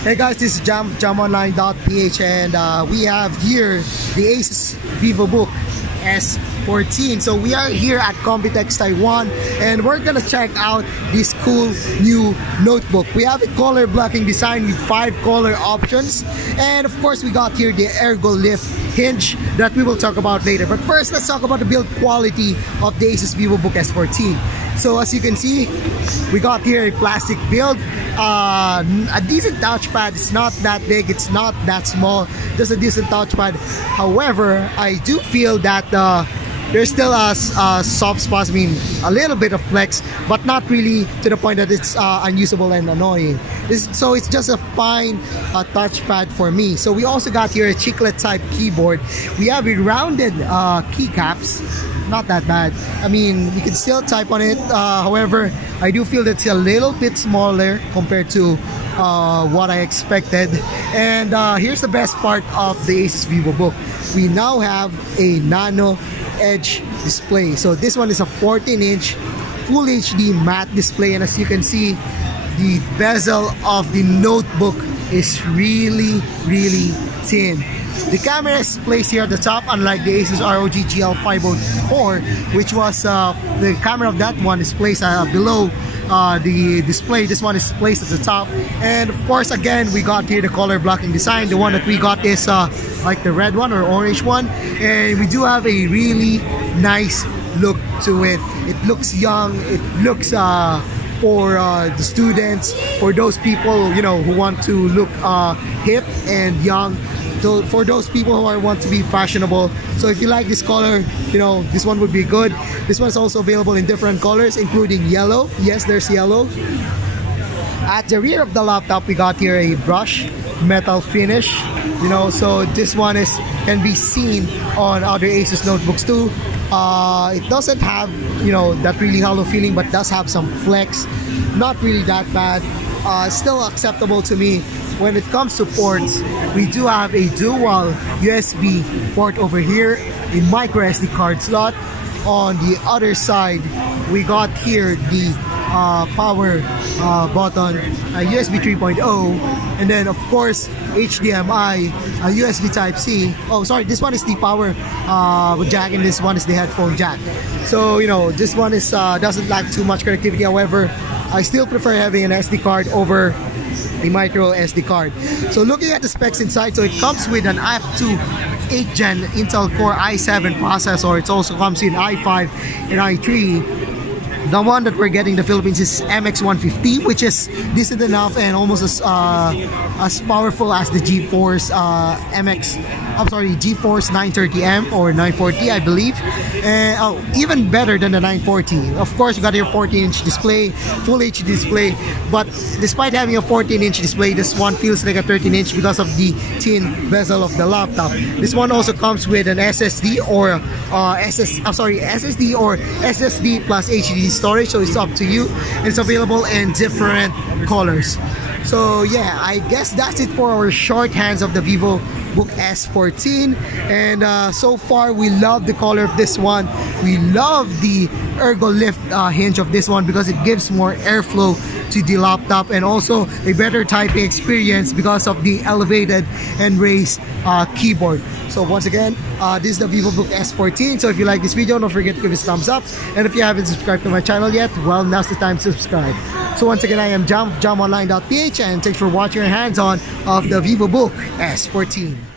Hey guys, this is jamonline.ph and we have here the ASUS Vivobook S14. So we are here at Computex Taiwan and we're gonna check out this cool new notebook. We have a color blocking design with 5 color options, and of course we got here the ergo lift hinge that we will talk about later. But first, let's talk about the build quality of the ASUS Vivobook S14. So as you can see, we got here a plastic build, a decent touchpad. It's not that big, it's not that small, just a decent touchpad. However, I do feel that there's still a soft spot, I mean a little bit of flex, but not really to the point that it's unusable and annoying. So it's just a fine touchpad for me. So we also got here a chiclet type keyboard. We have a rounded keycaps. Not that bad. I mean, you can still type on it. However, I do feel that it's a little bit smaller compared to what I expected. And here's the best part of the ASUS Vivobook. We now have a nano edge display. So this one is a 14-inch full HD matte display, and as you can see, the bezel of the notebook is really thin. The camera is placed here at the top, unlike the ASUS ROG GL504, which was the camera of that one is placed below the display. This one is placed at the top, and of course again we got here the color blocking design. The one that we got is like the red one or orange one, and we do have a really nice look to it. It looks young, it looks for the students, for those people, you know, who want to look hip and young, for those people who want to be fashionable. So if you like this color, you know, this one would be good. This one's also available in different colors, including yellow. Yes, there's yellow. At the rear of the laptop, we got here a brush metal finish, you know, so this one can be seen on other ASUS notebooks too. It doesn't have, you know, that really hollow feeling, but does have some flex. Not really that bad. Still acceptable to me. When it comes to ports, we do have a dual USB port over here, a micro SD card slot. On the other side, we got here the power button, USB 3.0, and then of course HDMI, USB Type-C. Oh, sorry, this one is the power jack, and this one is the headphone jack. So, you know, this one is doesn't lack too much connectivity. However, I still prefer having an SD card over a micro SD card. So looking at the specs inside, so it comes with an i2 8th gen Intel Core i7 processor. It also comes in i5 and i3. The one that we're getting in the Philippines is MX150, which is decent enough and almost as powerful as the GeForce GeForce 930M or 940, I believe, and even better than the 940. Of course, you got your 14-inch display, full HD display, but despite having a 14-inch display, this one feels like a 13-inch because of the thin bezel of the laptop. This one also comes with an SSD or SSD or SSD plus HD storage, so it's up to you, and it's available in different colors. So yeah, I guess that's it for our short hands of the Vivobook S14, and so far we love the color of this one. We love the ergo lift hinge of this one because it gives more airflow to the laptop, and also a better typing experience because of the elevated and raised keyboard. So once again, this is the Vivobook S14. So if you like this video, don't forget to give it a thumbs up, and if you haven't subscribed to my channel yet, well, now's the time to subscribe. So once again, I am jamonline.ph, and thanks for watching your hands-on of the Vivobook S14.